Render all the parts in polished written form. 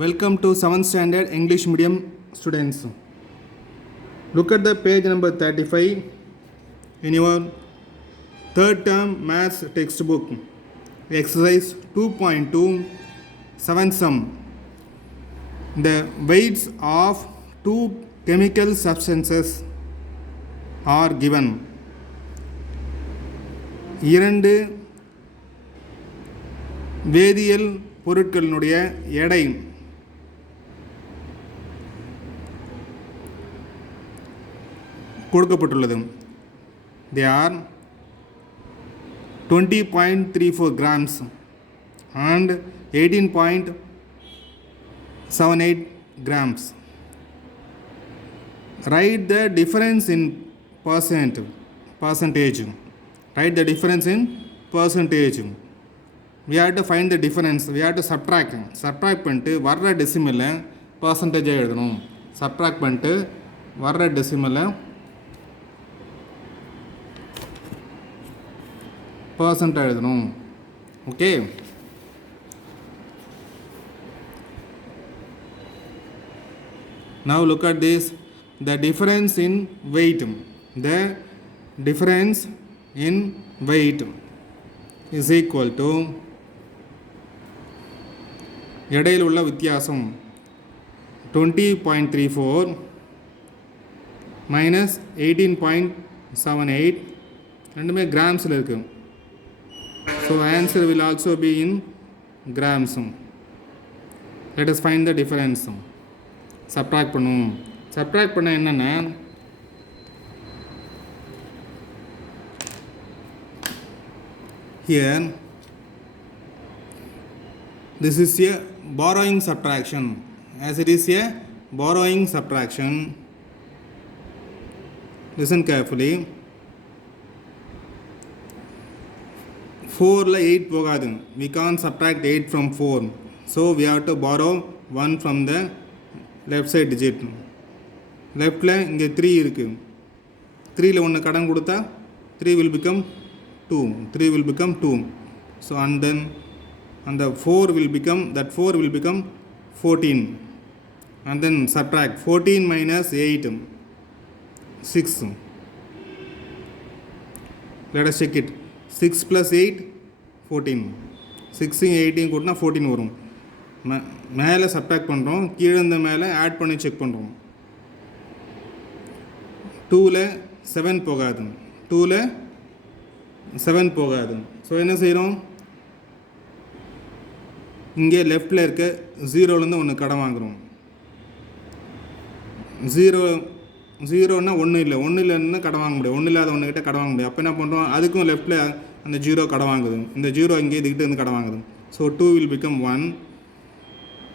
Welcome to 7th standard English medium students. Look at the page number 35 in your third term maths textbook. Exercise 2.2 7 sum. The weights of two chemical substances are given. இரண்டு வேதியியல் பொருட்களினுடைய எடை கொடுக்கப்பட்டுள்ளது. They are 20.34 grams and 18.78 grams. Write the difference in percentage. Write the difference in percentage. We have to find the difference. We have to subtract பண்ணிட்டு வர்ற டெசிமலை பர்சன்டேஜாக எழுதணும். Subtract பண்ணிட்டு வர்ற டெசிமலை பர்சன்ட்டாக எழுதணும். Okay, now look at this. The difference in weight is equal to எடையில் உள்ள வித்தியாசம் 20.34 minus 18.78 ரெண்டுமே கிராம்ஸில் இருக்குது. So answer will also be in grams. Let us find the difference. Subtract பண்ணுவோம். சப்ட்ராக்ட் பண்ண என்னென்னா, here this is a borrowing subtraction. As it is a borrowing subtraction, listen carefully. 4ல 8 போகாது. We can't subtract 8 from 4. So we have to borrow 1 from the left side digit. லெஃப்டில் இங்கே 3 இருக்குது. 3ல 1 கடன் கொடுத்தா 3 will become 2. 3 will become 2. So and then and the 4 will become 14. And then subtract 14 minus 8, 6. Let us check it. 6 plus 8 14. 6 18 கூட்டினா 14 வரும். மேலே subtract பண்ணுறோம், கீழே இந்த மேலே ஆட் பண்ணி செக் பண்ணுறோம். 2ல 7 போகாது. 2ல 7 போகாது. ஸோ என்ன செய்கிறோம், இங்கே லெஃப்டில் இருக்க 0லேருந்து 1 கடன் வாங்குகிறோம். 0ன்னா 1 இல்லை, 1லேருந்து கடன் வாங்க முடியாது. 1 இல்லாத 1 கிட்ட கடன் வாங்க முடியாது. அப்போ என்ன பண்ணுறோம், அதுக்கும் லெஃப்டில் அந்த 0 கடன் வாங்குது. இந்த 0 இங்கே இதுக்கிட்ட இருந்து கடன் வாங்குது. So 2 will become 1.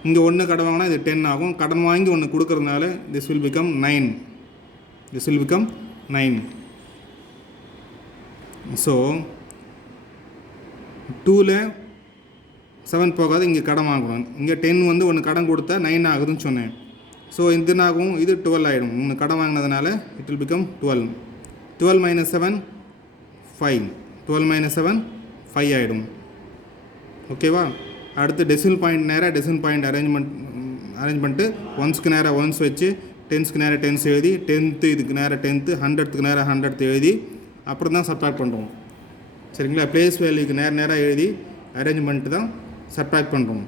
இங்கே 1 கடன் வாங்கினா இது 10 ஆகும். கடன் வாங்கி 1 கொடுக்கறதுனால this will become 9. ஸோ 2ல 7 போகாது, இங்கே கடன் வாங்குறோம். இங்கே 10 வந்து 1 கடன் கொடுத்தா 9 ஆகுதுன்னு சொன்னேன். ஸோ இது ஆகும், இது 12 ஆகிடும். 1 கடன் வாங்கினதுனால it will become 12. 12 minus 7 5. 12 minus 7 5 ஆகிடும். ஓகேவா? அடுத்து டெசிமல் பாயிண்ட் நேராக டெசிமல் பாயிண்ட் அரேஞ்ச் பண்ணிட்டு 1க்கு நேராக 1s வச்சு 10க்கு நேராக 10s எழுதி 10th இதுக்கு நேராக 10th 100க்கு நேராக 100th எழுதி அப்புறம் தான் சப்ட்ராக்ட் பண்ணுறோம். சரிங்களா? பிளேஸ் வேல்யூக்கு நேராக எழுதி அரேஞ்ச் பண்ணிட்டு தான் சப்ட்ராக்ட் பண்ணுறோம்.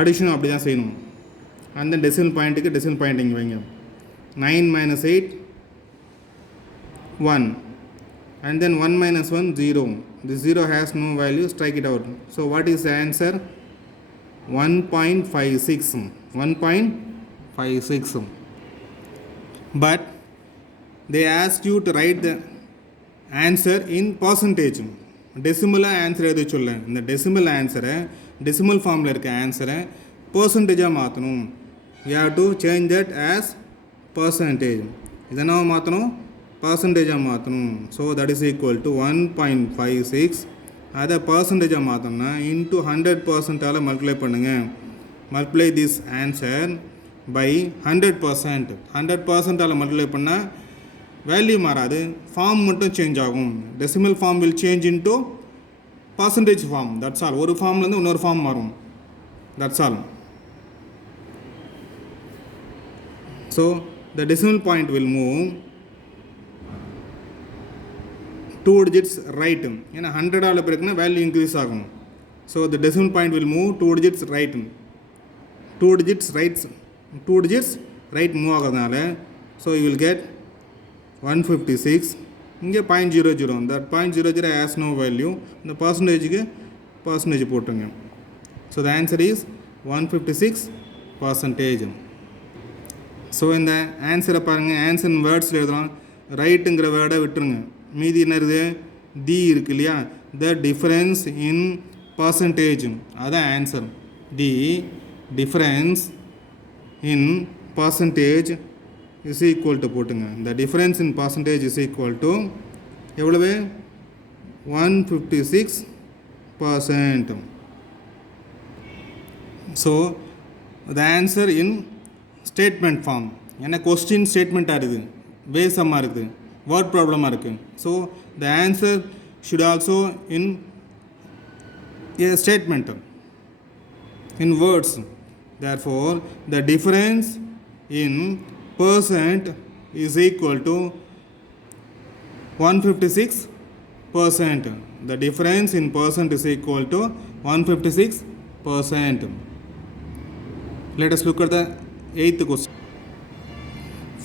அடிஷனும் அப்படி தான் செய்யணும். அந்த டெசிமல் பாயிண்ட்டுக்கு டெசிமல் பாயிண்ட் இங்கே வைங்க. 9 minus 8 1 and then 1 minus 1 0. This 0 has no value, strike it out. So what is the answer? 1.56. 1.56. But they asked you to write the answer in percentage. டெசிமலாக ஆன்சர் எழுத சொல்ல, இந்த டெசிமல் ஆன்சரை decimal ஃபார்மில் இருக்க ஆன்சரை பர்சன்டேஜாக மாற்றணும். You have to change that as percentage. இதெல்லாம் மாற்றணும், பர்சன்டேஜாக மாற்றணும். So that is equal to 1.56. அதை பர்சன்டேஜாக மாற்றோம்னா இன்ட்டு 100% மல்டிப்ளை பண்ணுங்கள். Multiply this answer by 100%. 100% multiply பண்ணால் வேல்யூ மாறாது, ஃபார்ம் மட்டும் சேஞ்ச் ஆகும். Decimal form will change into percentage form. That's all. ஒரு ஃபார்ம்லேருந்து இன்னொரு ஃபார்ம் மாறும். that's all. So the decimal point will move 2 digits right. ஏன்னா 100 ஆல் பிறகுனா வேல்யூ இன்க்ரீஸ் ஆகும். So the decimal point will move 2 digits right. 2 digits right move ஆகிறதுனால so you will get 156. இங்கே 0.00, that 0.00 has no value. இந்த பர்சன்டேஜுக்கு percentage போட்டுருங்க. So the answer is 156%. So இந்த ஆன்சரை பாருங்கள், ஆன்சர் வேர்ட்ஸில் எழுதலாம். ரைட்டுங்கிற வேர்டை விட்டுருங்க, மீதி என்ன இருக்குது, தி இருக்கு இல்லையா, த டிஃபரன்ஸ் இன் பர்சன்டேஜ், அதுதான் answer. The difference in percentage is equal to போட்டுங்க. The difference in percentage is equal to எவ்வளவு, 156%. So the answer in statement form, ஏன்னா கொஸ்டின் ஸ்டேட்மெண்ட்டாக இருக்குது, பேசமாக இருக்குது, வேர்ட் ப்ராப்ளமாக இருக்குது. So the answer should also in a statement in words. Therefore the difference in percent is equal to 156%. The difference in percent is equal to 156%. Let us look at the 8th question.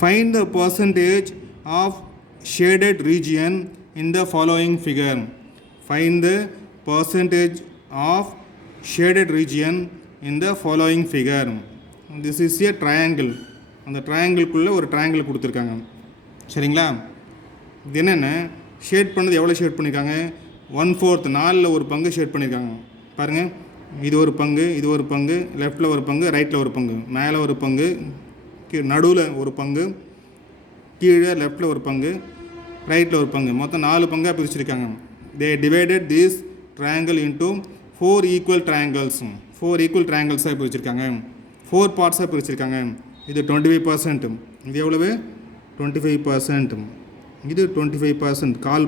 Find the percentage of shaded region in the following figure. Find the percentage of shaded region in the following figure. This is a triangle. அந்த ட்ரையாங்கிள்குள்ளே ஒரு triangle கொடுத்துருக்காங்க, சரிங்களா. இது என்னென்ன shade பண்ணது, எவ்வளோ shade பண்ணியிருக்காங்க, 1/4, 4ல் ஒரு பங்கு ஷேட் பண்ணியிருக்காங்க. பாருங்கள், இது ஒரு பங்கு, இது ஒரு பங்கு, லெஃப்டில் ஒரு பங்கு, ரைட்டில் ஒரு பங்கு, மேலே ஒரு பங்கு, நடுவில் ஒரு பங்கு, கீழே லெஃப்டில் ஒரு பங்கு, ரைட்டில் ஒரு பங்கு, மொத்தம் 4 பங்காக பிரிச்சிருக்காங்க. They divided this triangle into 4 equal triangles. 4 equal triangles-ஆக பிரிச்சிருக்காங்க, 4 பார்ட்ஸாக பிரிச்சிருக்காங்க. இது 25%, இது எவ்வளவு, 25%, இது 25%, கால்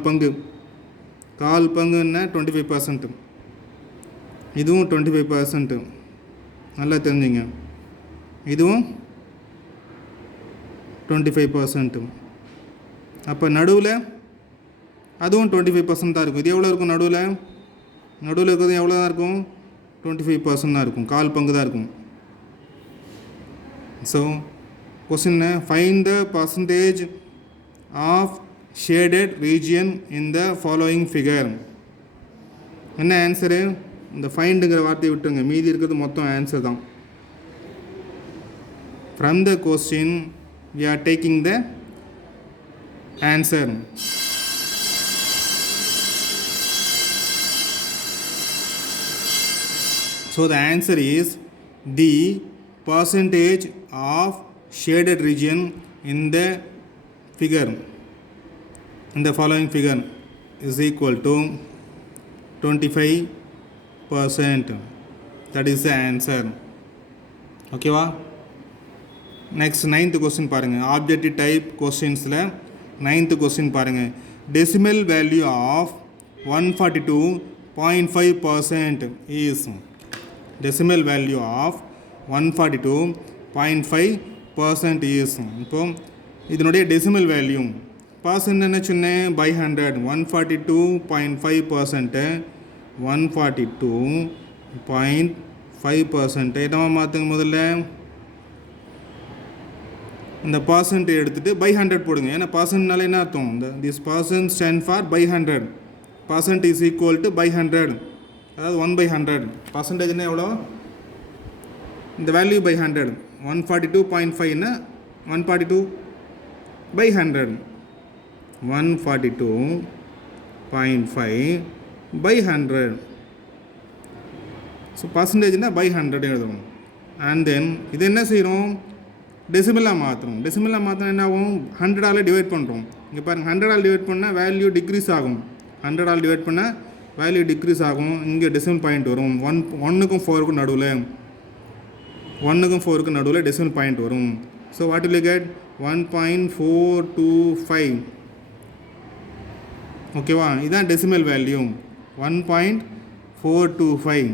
பங்குன்னா 25%, இதுவும் 25%, நல்லா தெரிஞ்சுங்க, இதுவும் 25%. அப்போ நடுவில் அதுவும் 25% தான் இருக்கும். இது எவ்வளோ இருக்கும், நடுவில் இருக்கிறது எவ்வளோ தான் இருக்கும், 25% தான் இருக்கும், கால் பங்கு தான் இருக்கும். So question, find the percentage of shaded region in the following figure. என்ன ஆன்சரு, இந்த ஃபைண்டுங்கிற வார்த்தையை விட்டுருங்க, மீதி இருக்கிறது மொத்தம் ஆன்சர் தான். From the question we are taking the answer. So the answer is the percentage of shaded region in the figure, in the following figure, is equal to 25%. That is the answer. Okay va. Next 9th question பாருங்கள். Objective type கொஸ்டின்ஸில் 9th question பாருங்கள். Decimal value of 142.5% is, decimal value of 142.5% is. இப்போ இதனுடைய decimal value percent என்ன சொன்னேன், by 100. 142.5%, 142.5% என்னவா மாற்றுங்க, முதல்ல இந்த பர்சன்ட் எடுத்துகிட்டு by 100 போடுங்க. ஏன்னா பர்சன்ட்னால என்ன அர்த்தம், this percent stand for by 100. Percent is equal to by 100, அதாவது 1/100. பர்சன்டேஜ்னா எவ்வளோ, இந்த வேல்யூ by 100. 142.5ன்னா 142/100, 142.5/100. ஸோ பர்சன்டேஜ்னா by 100 எழுதுவோம். அண்ட் தென் இது என்ன செய்கிறோம், டெசிமலாக மாற்றுறோம். டெசிமலாக மாற்றினா என்ன ஆகும், 100ஆல் டிவைட் பண்ணுறோம். இங்கே பாருங்கள், 100ஆல் டிவைட் பண்ணால் வேல்யூ டிக்ரீஸ் ஆகும். 100ஆல் டிவைட் பண்ணால் வேல்யூ டிக்ரீஸ் ஆகும். இங்கே டெசிமல் பாயிண்ட் வரும். 1க்கும் 4க்கும் நடுவில், 1க்கும் 4க்கும் நடுவில் டெசிமல் பாயிண்ட் வரும். So what will you get, 1.425. ஓகேவா, இதுதான் decimal value 1.425.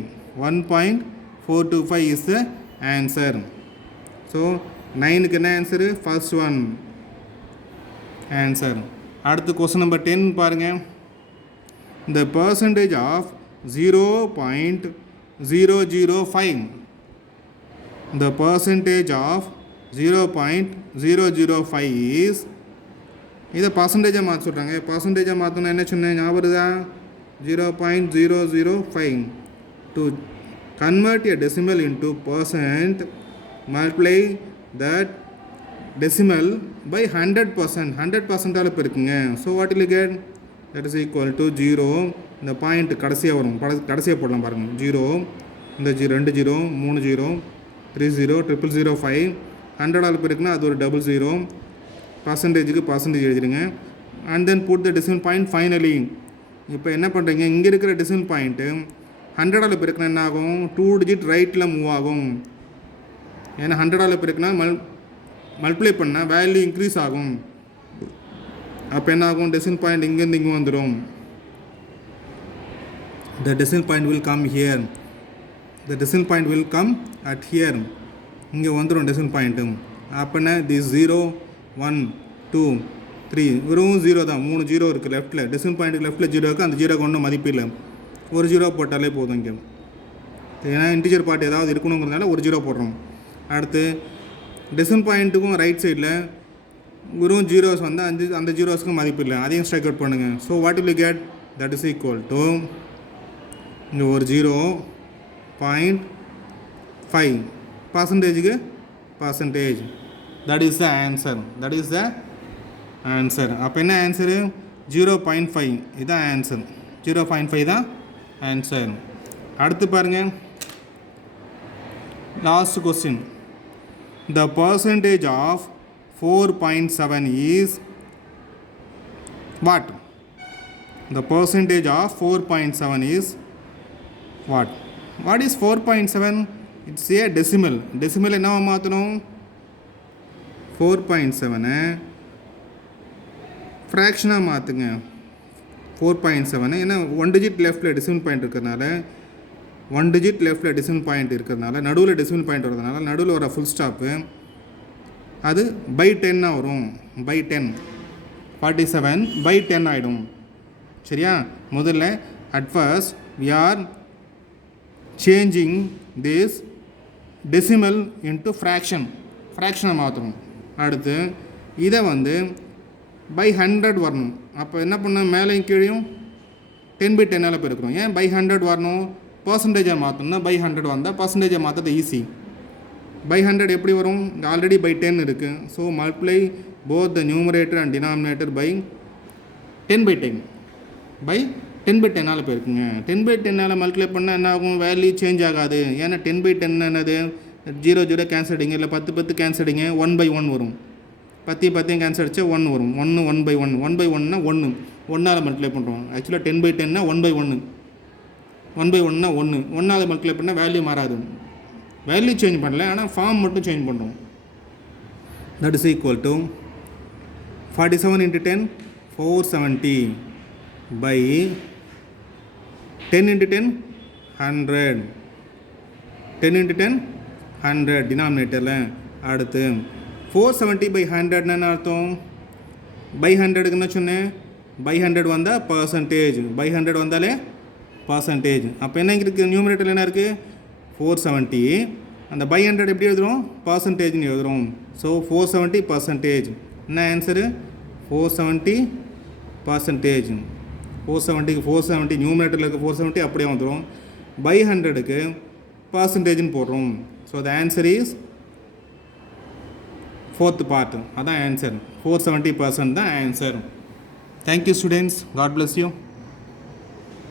425 is the answer. So 9க்கு என்ன ஆன்சரு? First one answer. அடுத்து கொஸ்டின் நம்பர் 10 பாருங்க. The percentage of 0.005. The percentage of 0.005 is, இதை பர்சன்டேஜாக மாற்ற சொல்கிறாங்க. பர்சன்டேஜாக மாற்றணும் என்ன சொன்னேன் ஞாபகம் இருக்குதா? 0.005. To convert a decimal into percent, multiply that decimal by 100%. 100%ஆல் பெருக்குங்க. So what will you get? That is equal to 0. இந்த பாயிண்ட் கடைசியாக வரும், கடைசியாக போடலாம் பாருங்கள். 0, இந்த 2 0, 3 0, 3 0, 0005. 100ஆல் பெருக்குன்னா அது ஒரு 00. பர்சன்டேஜுக்கு பர்சன்டேஜ் எழுதிடுங்க. And then put the decimal point finally. இப்போ என்ன பண்ணுறீங்க, இங்கே இருக்கிற டெசிமல் பாயிண்ட்டு 100ஆல் பெருக்குனா என்ன ஆகும்? 2 டிஜிட் ரைட்டில் மூவ் ஆகும். ஏன்னா 100ஆல் பெருக்குனா மல்டிப்ளை பண்ணால் வேல்யூ இன்க்ரீஸ் ஆகும். அப்போ என்ன ஆகும்? டெசிமல் பாயிண்ட் இங்கேருந்து இங்கே வந்துடும். The decimal point will come here. The decimal point will come at here. இங்கே வந்துடும் டெசிமல் பாயிண்ட்டு. அப்போனா this 0 1 2 3 வெறும் 0 தான். 3 0 இருக்குது லெஃப்ட்டில். டெசிமல் பாயிண்ட்டுக்கு லெஃப்ட்டில் 0 இருக்குது. அந்த 0க்கு ஒன்றும் மதிப்பு இல்லை. ஒரு 0 போட்டாலே போதும் இங்கே. ஏன்னா இன்டிஜர் பார்ட் ஏதாவது இருக்கணுங்கிறதுனால ஒரு 0 போடுறோம். அடுத்து டெசிமல் பாயிண்ட்டுக்கும் ரைட் சைடில் வெறும் ஜீரோஸ் வந்து அந்த ஜீரோஸ்க்கு மதிப்பு இல்லை. அதையும் ஸ்ட்ரைக் அவுட் பண்ணுங்கள். So what will you get? That is equal to இங்கே ஒரு 0.5 பர்சன்டேஜுக்கு percentage. That is the answer. That is the answer. அப்போ என்ன ஆன்சரு? 0.5 இதுதான் ஆன்சர். 0.5 தான் ஆன்சர். அடுத்து பாருங்கள், last question. The percentage of 4.7 is what? The percentage of 4.7 is what? What is 4.7? It's a decimal. Decimal என்னவா மாற்றணும்? 4.7 ஃப்ராக்ஷனாக மாற்றுங்க. 4.7 ஏன்னா 1 டிஜிட் லெஃப்ட்டில் டெசிமல் பாயிண்ட் இருக்கிறதுனால, 1 டிஜிட் லெஃப்ட்டில் டெசிமல் பாயிண்ட் இருக்கிறதுனால, நடுவில் டெசிமல் பாயிண்ட் வரதுனால, நடுவில் வர ஃபுல் ஸ்டாப்பு அது பை 10 வரும். பை 10 47 பை 10 ஆகிடும். சரியா? முதல்ல at first we are changing this decimal into ஃப்ராக்ஷனை மாற்றணும். அடுத்து இதை வந்து பை 100 வரணும். அப்போ என்ன பண்ணணும்? மேலேயும் கீழேயும் 10/10 பெருக்கிறோம். ஏன் பை 100 வரணும்? பர்சன்டேஜாக மாற்றணும்னா பை 100 வந்தால் பர்சன்டேஜாக மாற்றது ஈஸி. பை 100 எப்படி வரும்? ஆல்ரெடி பை 10 இருக்குது. So multiply both the numerator and denominator by 10/10. By 10/10 போயிருக்குங்க. 10/10 மல்டிப்ளை பண்ணால் என்ன ஆகும்? வேல்யூ சேஞ்ச் ஆகாது. ஏன்னா 10/10 என்னது? 0 0 கேன்சல் அடிங்க, இல்லை 10 10 கேன்சல் அடிங்க, 1/1 வரும். 10 10 கேன்சல் அடிச்சா 1 வரும். 1 1/1. 1/1னா 1 1ஆல் மல்டிப்ளை பண்ணுறோம். ஆக்சுவலாக 10/10னா 1/1. 1/1னா 1 1ஆல் மல்டிப்ளை பண்ணால் வேல்யூ மாறாது. வேல்யூ சேஞ்ச் பண்ணல, ஆனால் ஃபார்ம் மட்டும் சேஞ்ச் பண்ணுறோம். That is equal to 47 × 10 470 by 10 × 10 100. 10 × 10 100 டினாமினேட்டரில். அடுத்து 470/100 என்ன அர்த்தம்? பை 100க்கு என்ன சொன்னேன்? பை 100 வந்தால் பர்சன்டேஜ். பை 100 வந்தாலே பர்சன்டேஜ். அப்போ என்ன இருக்குது? நியூமரேட்டரில் என்ன இருக்குது? 470. அந்த பை 100 எப்படி எழுதுகிறோம்? பர்சன்டேஜ்னு எழுதுகிறோம். ஸோ 470%. என்ன ஆன்சரு? 470%. 470க்கு 470 நியூமரேட்டரில் இருக்க 470 அப்படியே வந்துடும். பை 100க்கு பர்சன்டேஜ்னு போடுறோம். So the answer is 4th part. அதான் ஆன்சர். 470% தான் answer. Thank you students. God bless you.